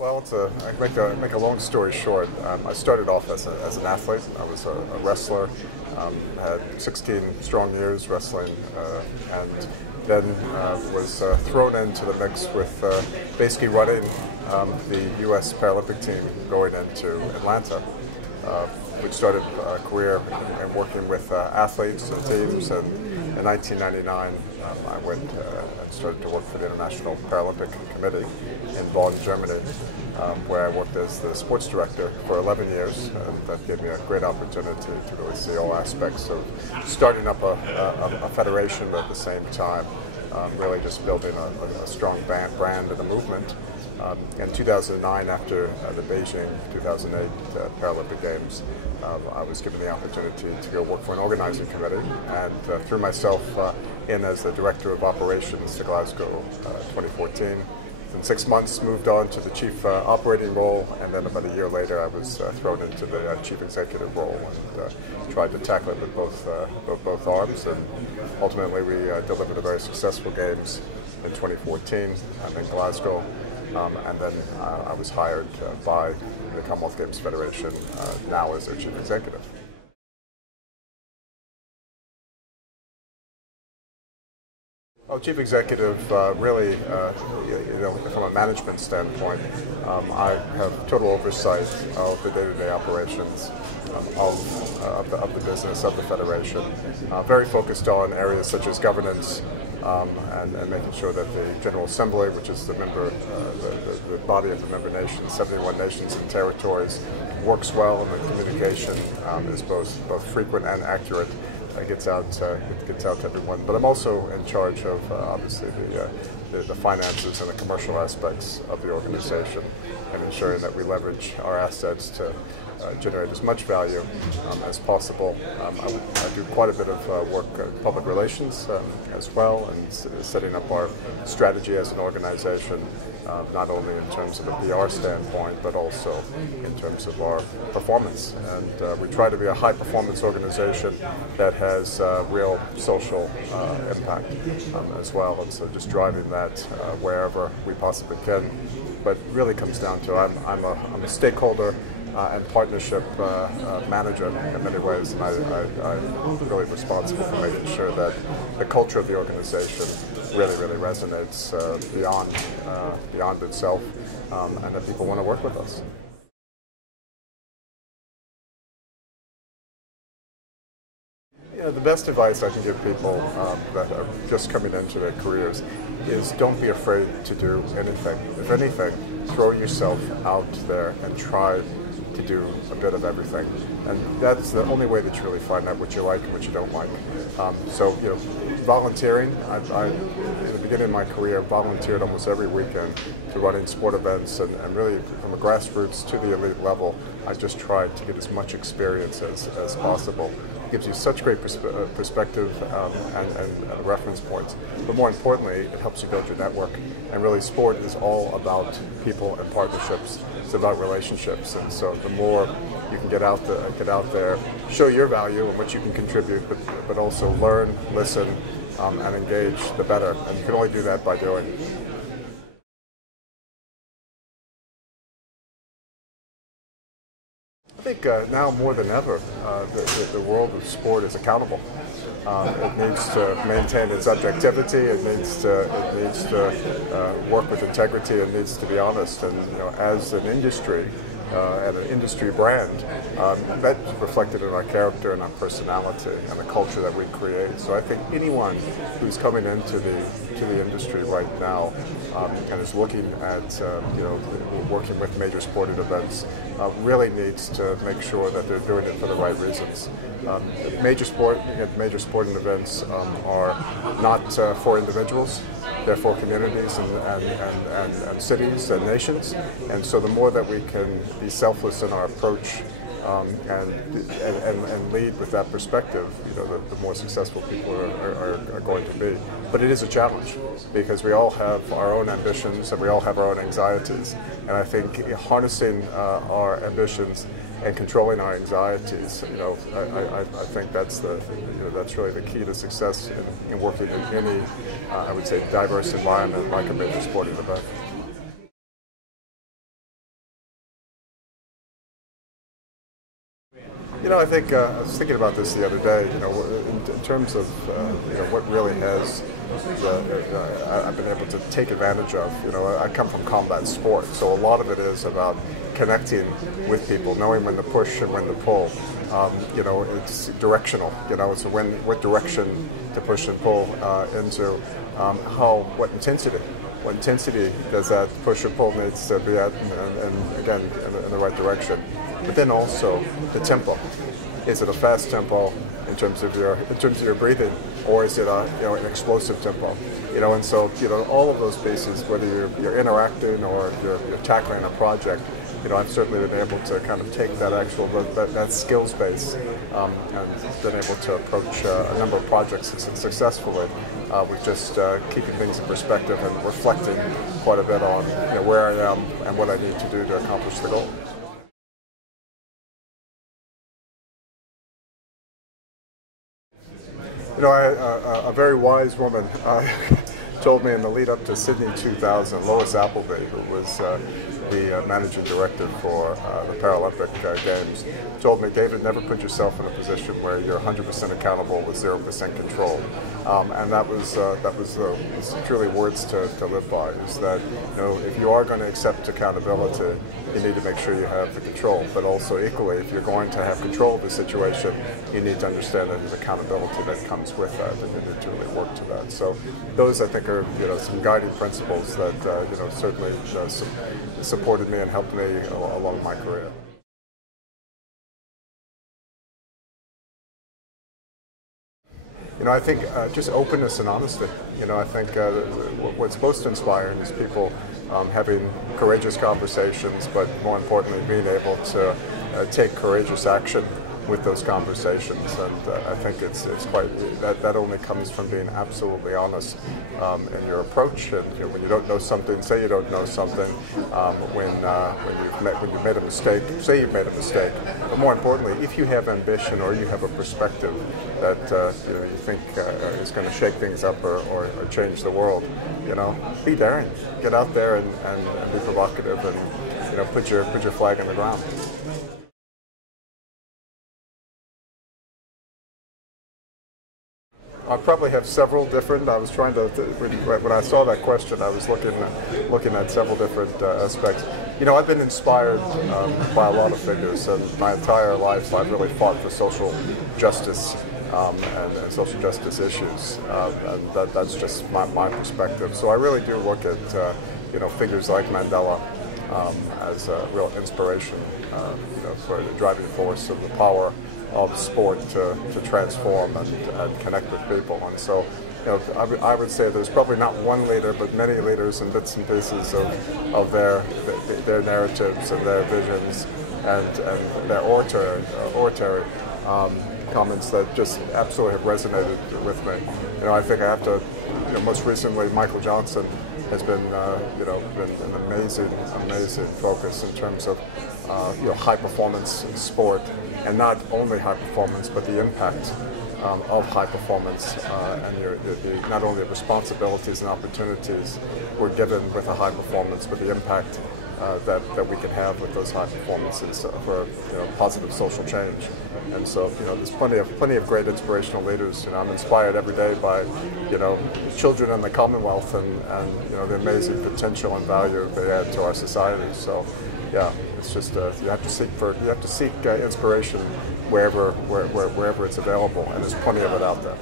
Well, I make a long story short. I started off as an athlete. I was a wrestler. Had 16 strong years wrestling, and then was thrown into the mix with basically running the U.S. Paralympic team going into Atlanta, which started a career in working with athletes and teams. And in 1999, I went and started to work for the International Paralympic Committee in Bonn, Germany, where I worked as the sports director for 11 years. That gave me a great opportunity to really see all aspects of starting up a federation, but at the same time, really just building a strong brand and a movement. In 2009, after the Beijing 2008 Paralympic Games, I was given the opportunity to go work for an organizing committee, and threw myself in as the director of operations to Glasgow 2014. In 6 months, moved on to the chief operating role, and then about a year later, I was thrown into the chief executive role and tried to tackle it with both arms. And ultimately, we delivered a very successful games in 2014 in Glasgow. And then I was hired by the Commonwealth Games Federation, now as their chief executive. Well, chief executive, really, from a management standpoint, I have total oversight of the day-to-day operations of the business, of the federation. Very focused on areas such as governance, and making sure that the General Assembly, which is the body of the member nations, 71 nations and territories, works well, and the communication is both frequent and accurate. Gets out to everyone. But I'm also in charge of obviously the finances and the commercial aspects of the organization, and ensuring that we leverage our assets to generate as much value as possible. I do quite a bit of work in public relations as well, and setting up our strategy as an organization, not only in terms of a PR standpoint, but also in terms of our performance. And we try to be a high-performance organization that has real social impact as well, and so just driving that wherever we possibly can. But it really comes down to I'm a stakeholder and partnership manager in many ways, and I'm really responsible for making sure that the culture of the organization really resonates beyond itself, and that people want to work with us. The best advice I can give people that are just coming into their careers is don't be afraid to do anything. If anything, throw yourself out there and try to do a bit of everything. And that's the only way that you really find out what you like and what you don't like. So, volunteering, I in the beginning of my career, volunteered almost every weekend to running sport events, and really from a grassroots to the elite level, I just tried to get as much experience as possible. It gives you such great perspective and reference points, but more importantly, it helps you build your network. And really, sport is all about people and partnerships. It's about relationships, and so the more you can get out there, show your value and what you can contribute, but also learn, listen, and engage, the better. And you can only do that by doing. I think now more than ever, the world of sport is accountable. It needs to maintain its objectivity. It needs to work with integrity. It needs to be honest. And as an industry and an industry brand, that's reflected in our character and our personality and the culture that we create. So I think anyone who's coming into the industry right now and is looking at working with major sporting events really needs to make sure that they're doing it for the right reasons. Major sporting events are not for individuals. They're for communities and cities and nations. And so the more that we can be selfless in our approach and lead with that perspective, the more successful people are going to be. But it is a challenge because we all have our own ambitions and we all have our own anxieties. And I think harnessing our ambitions and controlling our anxieties, I think that's really the key to success in working in any, I would say, diverse environment like a major sporting event. I think I was thinking about this the other day. In terms of what really has I've been able to take advantage of. I come from combat sport, so a lot of it is about connecting with people, knowing when to push and when to pull. It's directional. So what direction to push and pull into, what intensity does that push or pull needs to be at, and again in the right direction. But then also the tempo. Is it a fast tempo in terms of your breathing, or is it an explosive tempo? And so all of those pieces, whether you're interacting or you're tackling a project, I've certainly been able to kind of take that that skills base and been able to approach a number of projects successfully with just keeping things in perspective and reflecting quite a bit on where I am and what I need to do to accomplish the goal. A very wise woman told me in the lead up to Sydney 2000, Lois Appleby, who was the managing director for the Paralympic Games, told me, David, never put yourself in a position where you're 100% accountable with 0% control. And that was truly words to live by, is that if you are going to accept accountability, you need to make sure you have the control, but also equally, if you're going to have control of the situation, you need to understand that there's accountability that comes with that, and you need to really work to that. So those, I think, are some guiding principles that certainly supported me and helped me along my career. I think just openness and honesty. I think what's most inspiring is people having courageous conversations, but more importantly, being able to take courageous action with those conversations. And I think it's quite that only comes from being absolutely honest in your approach. And when you don't know something, say you don't know something. When you've made a mistake, say you've made a mistake. But more importantly, if you have ambition or you have a perspective that you think is going to shake things up or change the world, be daring, get out there and be provocative, and put your flag in the ground. I probably have several different. I was trying to when I saw that question, I was looking at several different aspects. I've been inspired by a lot of figures, and my entire life I've really fought for social justice and social justice issues. And that's just my perspective. So I really do look at figures like Mandela as a real inspiration for the driving force of the power of sport to transform and connect with people. And so I would say there's probably not one leader, but many leaders and bits and pieces of their narratives and their visions and their oratory comments that just absolutely have resonated with me. I think I have to, most recently Michael Johnson has been, been an amazing focus in terms of high performance in sport, and not only high performance, but the impact of high performance and not only the responsibilities and opportunities we're given with a high performance, but the impact that we can have with those high performances for positive social change. And so there's plenty of great inspirational leaders. I'm inspired every day by children in the Commonwealth and the amazing potential and value they add to our society. So yeah, it's just you have to seek inspiration wherever it's available, and there's plenty of it out there.